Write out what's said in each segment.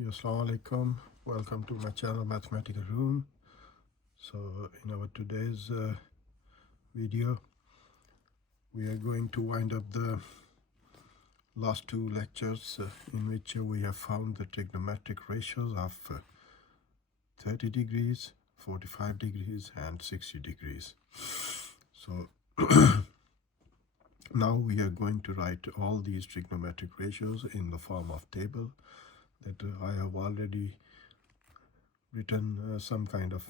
Assalamu alaikum. Welcome to my channel Mathematical Room. So in our today's video we are going to wind up the last two lectures in which we have found the trigonometric ratios of 30 degrees, 45 degrees and 60 degrees. So now we are going to write all these trigonometric ratios in the form of table that I have already written some kind of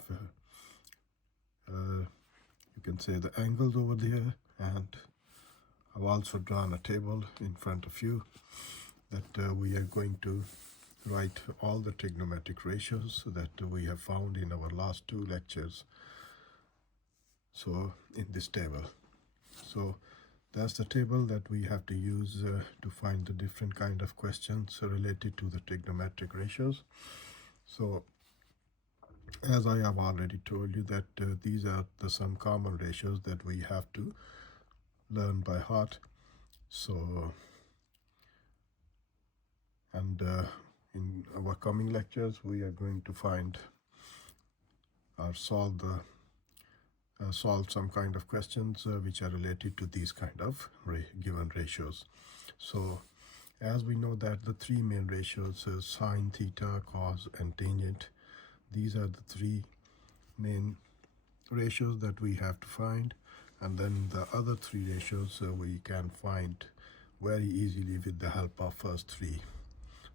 you can say the angles over there, and I've also drawn a table in front of you that we are going to write all the trigonometric ratios that we have found in our last two lectures, so in this table. So that's the table that we have to use to find the different kind of questions related to the trigonometric ratios. So as I have already told you that these are some common ratios that we have to learn by heart. So and in our coming lectures we are going to find or solve some kind of questions which are related to these kind of given ratios. So as we know that the three main ratios, sine, theta, cos and tangent, these are the three main ratios that we have to find, and then the other three ratios we can find very easily with the help of first three.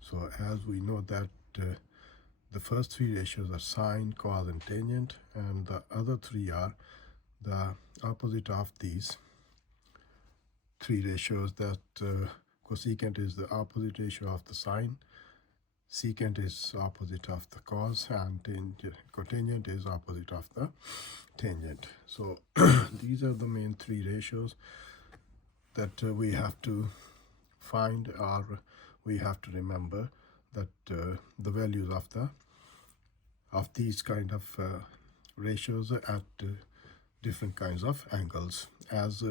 So as we know that the first three ratios are sine, cos and tangent, and the other three are the opposite of these three ratios. That cosecant is the opposite ratio of the sine, secant is opposite of the cos, and cotangent is opposite of the tangent. So these are the main three ratios that we have to find, or we have to remember that the values of these kind of ratios at different kinds of angles, as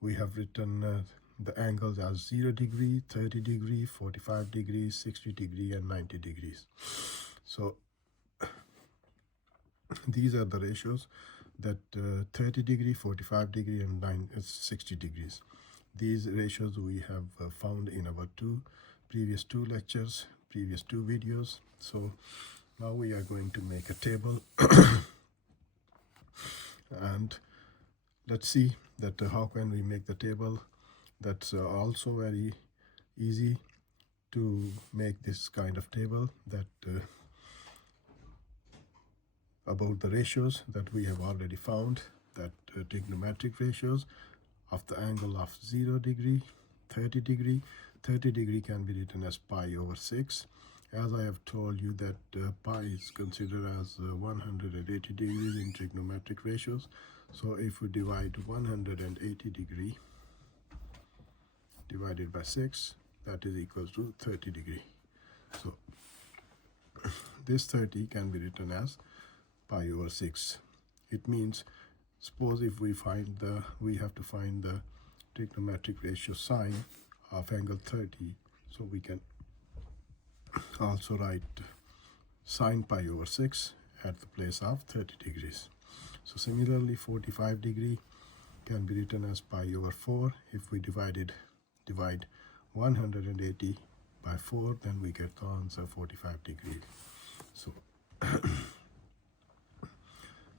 we have written the angles as 0 degree, 30 degree, 45 degrees, 60 degree and 90 degrees. So these are the ratios that 30 degree, 45 degree and 60 degrees. These ratios we have found in our previous two lectures, previous two videos. So now we are going to make a table and let's see that how can we make the table. That's also very easy to make this kind of table that about the ratios that we have already found, that trigonometric ratios of the angle of 0 degree, 30 degree. 30 degree can be written as pi over 6. As I have told you that pi is considered as 180 degrees in trigonometric ratios. So if we divide 180 degree divided by 6, that is equals to 30 degree. So this 30 can be written as pi over 6. It means, suppose if we have to find the trigonometric ratio sine of angle 30, so we can also write sine pi over 6 at the place of 30 degrees. So similarly 45 degree can be written as pi over 4. If we divide 180 by 4, then we get the answer 45 degrees. So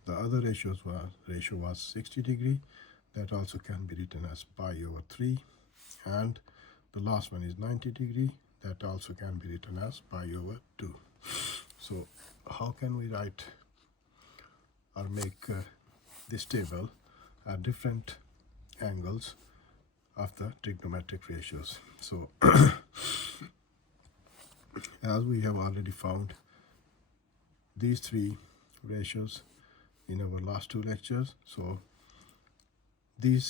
the other ratio was 60 degree. That also can be written as pi over 3. And the last one is 90 degree. That also can be written as pi over 2. So how can we write or make this table at different angles of the trigonometric ratios? So as we have already found these three ratios in our last two lectures, so the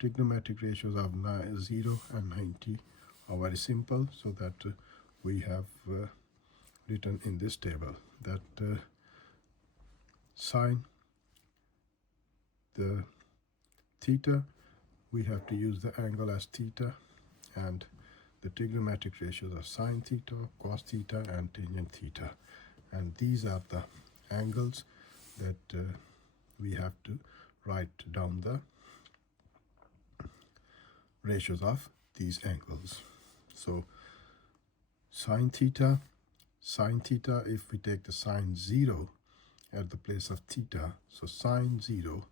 trigonometric ratios of 0 and 90 are very simple, so that we have written in this table that sine the theta, we have to use the angle as theta, and the trigonometric ratios are sine theta, cos theta, and tangent theta. And these are the angles that we have to write down the ratios of these angles. So sine theta, if we take the sine 0 at the place of theta, so sine 0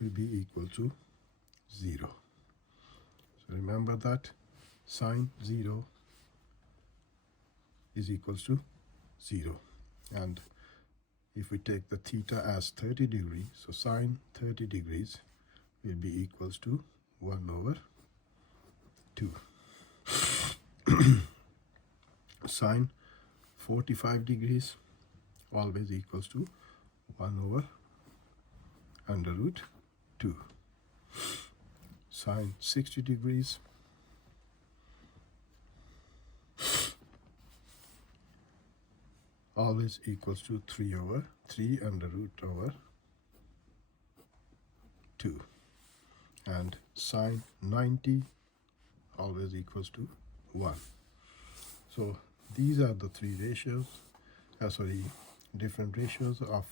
will be equal to 0. So remember that sine 0 is equals to 0. And if we take the theta as 30 degrees, so sine 30 degrees will be equals to 1 over 2. Sine 45 degrees always equals to 1 over under root 2. Sine 60 degrees always equals to 3 over 3 under root over 2. And sine 90 always equals to 1. So these are the three ratios, different ratios of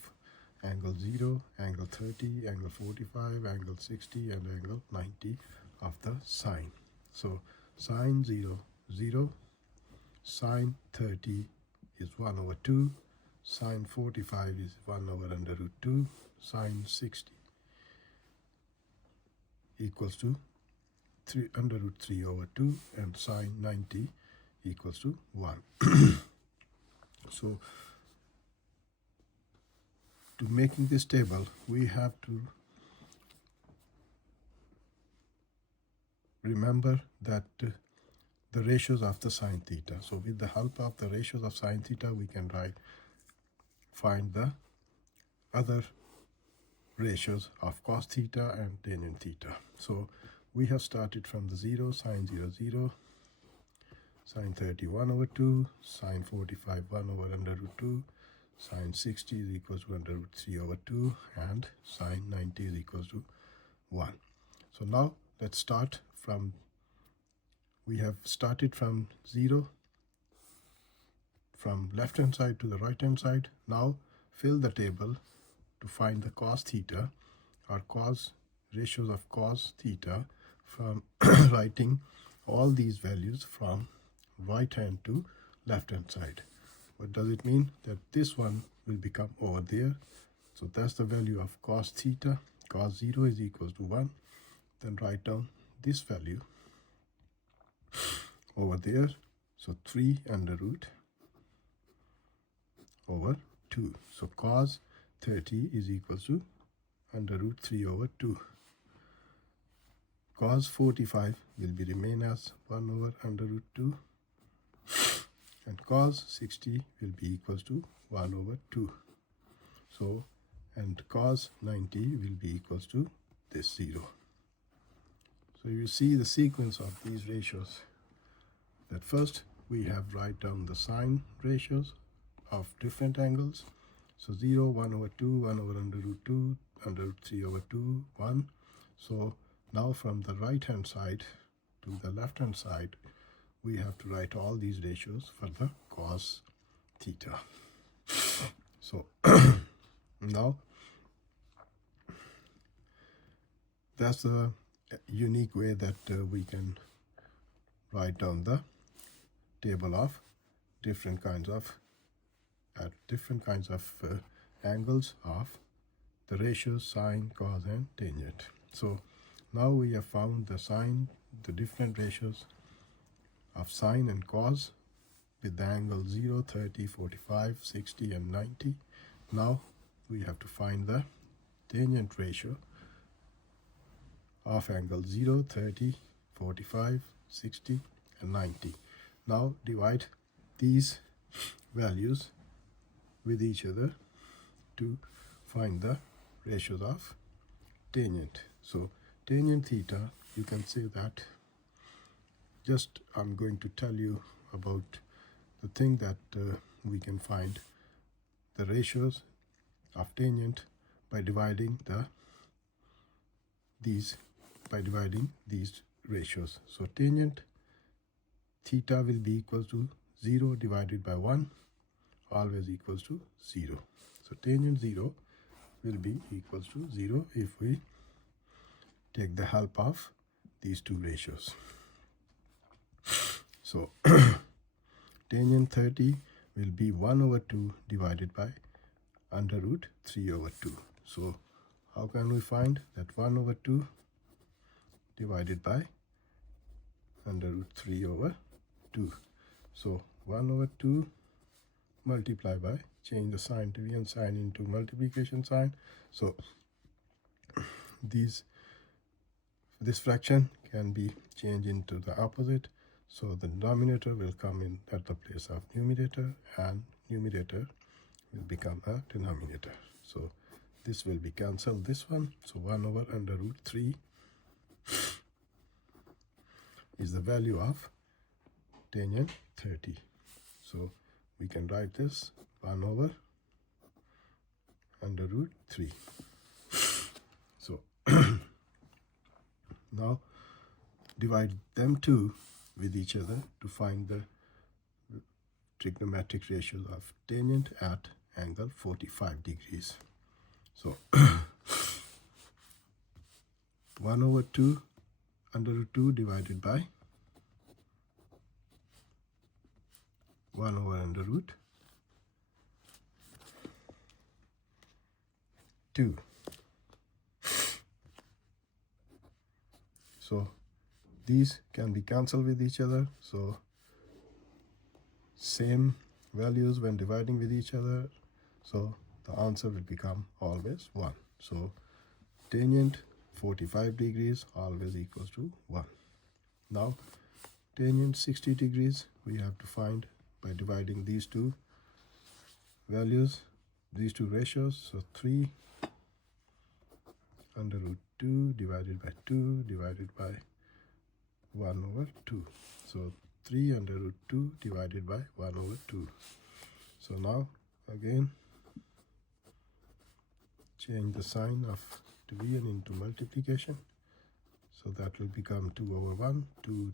angle 0, angle 30, angle 45, angle 60, and angle 90 of the sine. So sine 0, 0, sine 30 is 1 over 2, sine 45 is 1 over under root 2, sine 60 equals to 3 under root 3 over 2, and sine 90 equals to 1. So to making this table, we have to remember that the ratios of the sine theta. So with the help of the ratios of sine theta, we can find the other ratios of cos theta and tangent theta. So we have started from the 0, sine 0, 0, sine 30 1 over 2, sine 45 1 over under root 2, sine 60 is equals to under root 3 over 2, and sine 90 is equals to 1. So now let's start from, we have started from 0, from left hand side to the right hand side. Now fill the table to find the cos theta or cos ratios of cos theta from writing all these values from right hand to left hand side. What does it mean? That this one will become over there. So that's the value of cos theta. Cos 0 is equals to 1. Then write down this value over there. So 3 under root over 2. So cos 30 is equals to under root 3 over 2. Cos 45 will be remain as 1 over under root 2. And cos 60 will be equals to 1 over 2. So, and cos 90 will be equals to this 0. So you see the sequence of these ratios. That first we have write down the sine ratios of different angles. So 0, 1 over 2, 1 over under root 2, under root 3 over 2, 1. So now from the right hand side to the left hand side, we have to write all these ratios for the cos theta. So now that's a unique way that we can write down the table of different kinds of angles of the ratios sine, cos, and tangent. So now we have found the different ratios of sine and cos with the angle 0, 30, 45, 60, and 90. Now we have to find the tangent ratio of angle 0, 30, 45, 60, and 90. Now divide these values with each other to find the ratios of tangent. So tangent theta, you can say that just I'm going to tell you about the thing that we can find the ratios of tangent by dividing these ratios. So tangent theta will be equal to 0 divided by 1, always equals to 0. So tangent 0 will be equals to 0 if we take the help of these two ratios. So tangent 30 will be 1 over 2 divided by under root 3 over 2. So how can we find that 1 over 2 divided by under root 3 over 2? So 1 over 2 multiply by, change the sign, division sign into multiplication sign. So this fraction can be changed into the opposite. So the denominator will come in at the place of numerator, and numerator will become a denominator. So this will be cancelled, this one. So 1 over under root 3 is the value of tangent 30. So we can write this 1 over under root 3. So now divide them two with each other to find the trigonometric ratios of tangent at angle 45 degrees. So 1 over 2 under root 2 divided by 1 over under root 2. So these can be cancelled with each other. So same values when dividing with each other. So the answer will become always 1. So tangent 45 degrees always equals to 1. Now tangent 60 degrees we have to find by dividing these two values, these two ratios. So 3 under root 2 divided by 2 divided by 1 over 2. So 3 under root 2 divided by 1 over 2. So now again change the sign of division into multiplication. So that will become 2 over 1. 2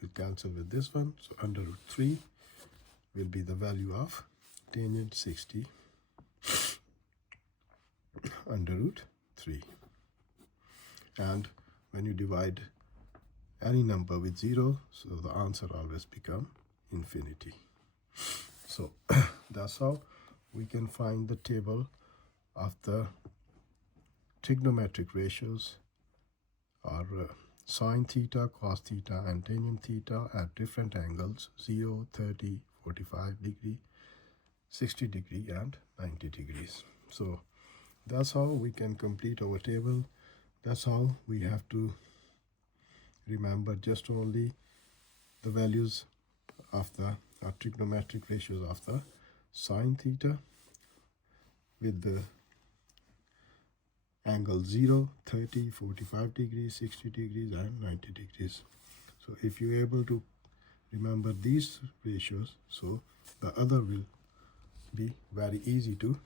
will cancel with this one. So under root 3 will be the value of tangent 60 under root 3. And when you divide any number with 0, so the answer always become infinity. So that's how we can find the table of the trigonometric ratios, or sine theta, cos theta, and tangent theta at different angles: 0, 30, 45 degree, 60 degree, and 90 degrees. So that's how we can complete our table. That's how we have to remember just only the values of the trigonometric ratios of the sine theta with the angle 0, 30, 45 degrees, 60 degrees, and 90 degrees. So if you're able to remember these ratios, so the other will be very easy to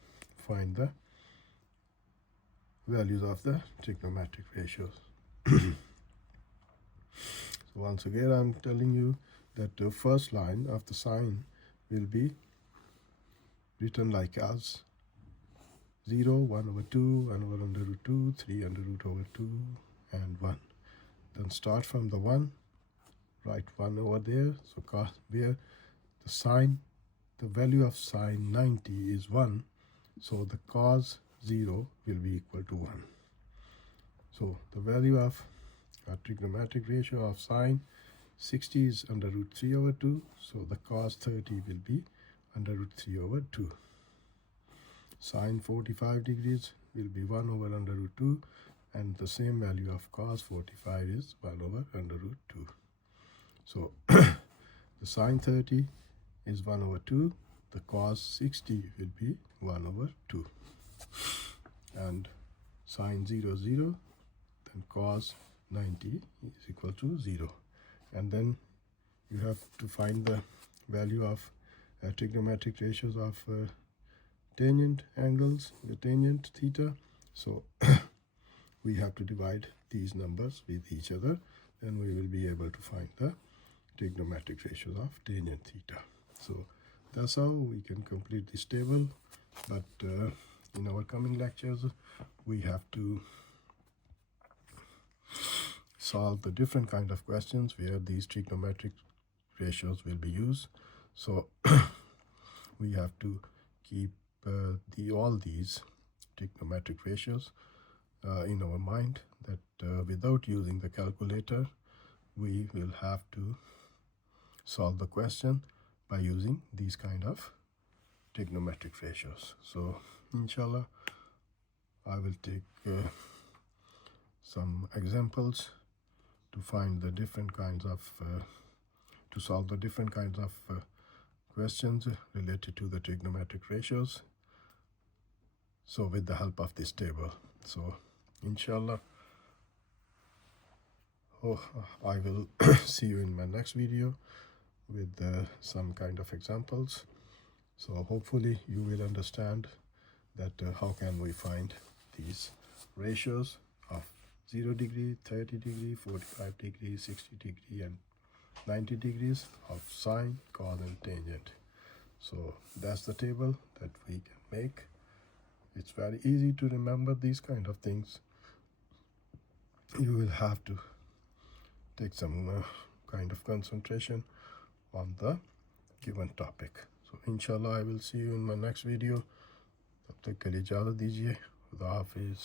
find the values of the trigonometric ratios. So once again I'm telling you that the first line of the sine will be written like as 0, 1 over 2, 1 over under root 2, 3 under root over 2, and 1. Then start from the 1, write 1 over there. So where the sine, the value of sine 90 is 1, so the cos 0 will be equal to 1. So the value of a trigonometric ratio of sine 60 is under root 3 over 2, so the cos 30 will be under root 3 over 2. Sine 45 degrees will be 1 over under root 2, and the same value of cos 45 is 1 over under root 2. So the sine 30 is 1 over 2, the cos 60 will be 1 over 2. And sine 0, 0, then cos 90 is equal to 0. And then you have to find the value of trigonometric ratios of tangent angles, the tangent theta. So we have to divide these numbers with each other, then we will be able to find the trigonometric ratios of tangent theta. So that's how we can complete this table, but in our coming lectures we have to solve the different kind of questions where these trigonometric ratios will be used. So we have to keep all these trigonometric ratios in our mind, that without using the calculator we will have to solve the question by using these kind of trigonometric ratios. So inshallah I will take some examples to find the different kinds of to solve the different kinds of questions related to the trigonometric ratios, so with the help of this table. So inshallah, I will see you in my next video with some kind of examples. So hopefully you will understand that how can we find these ratios of 0 degree, 30 degree, 45 degree, 60 degree and 90 degrees of sine, cos and tangent. So that's the table that we can make. It's very easy to remember these kind of things. You will have to take some kind of concentration on the given topic. So inshallah I will see you in my next video. तब तक के लिए इजाज़त दीजिए. खुदा हाफिज़.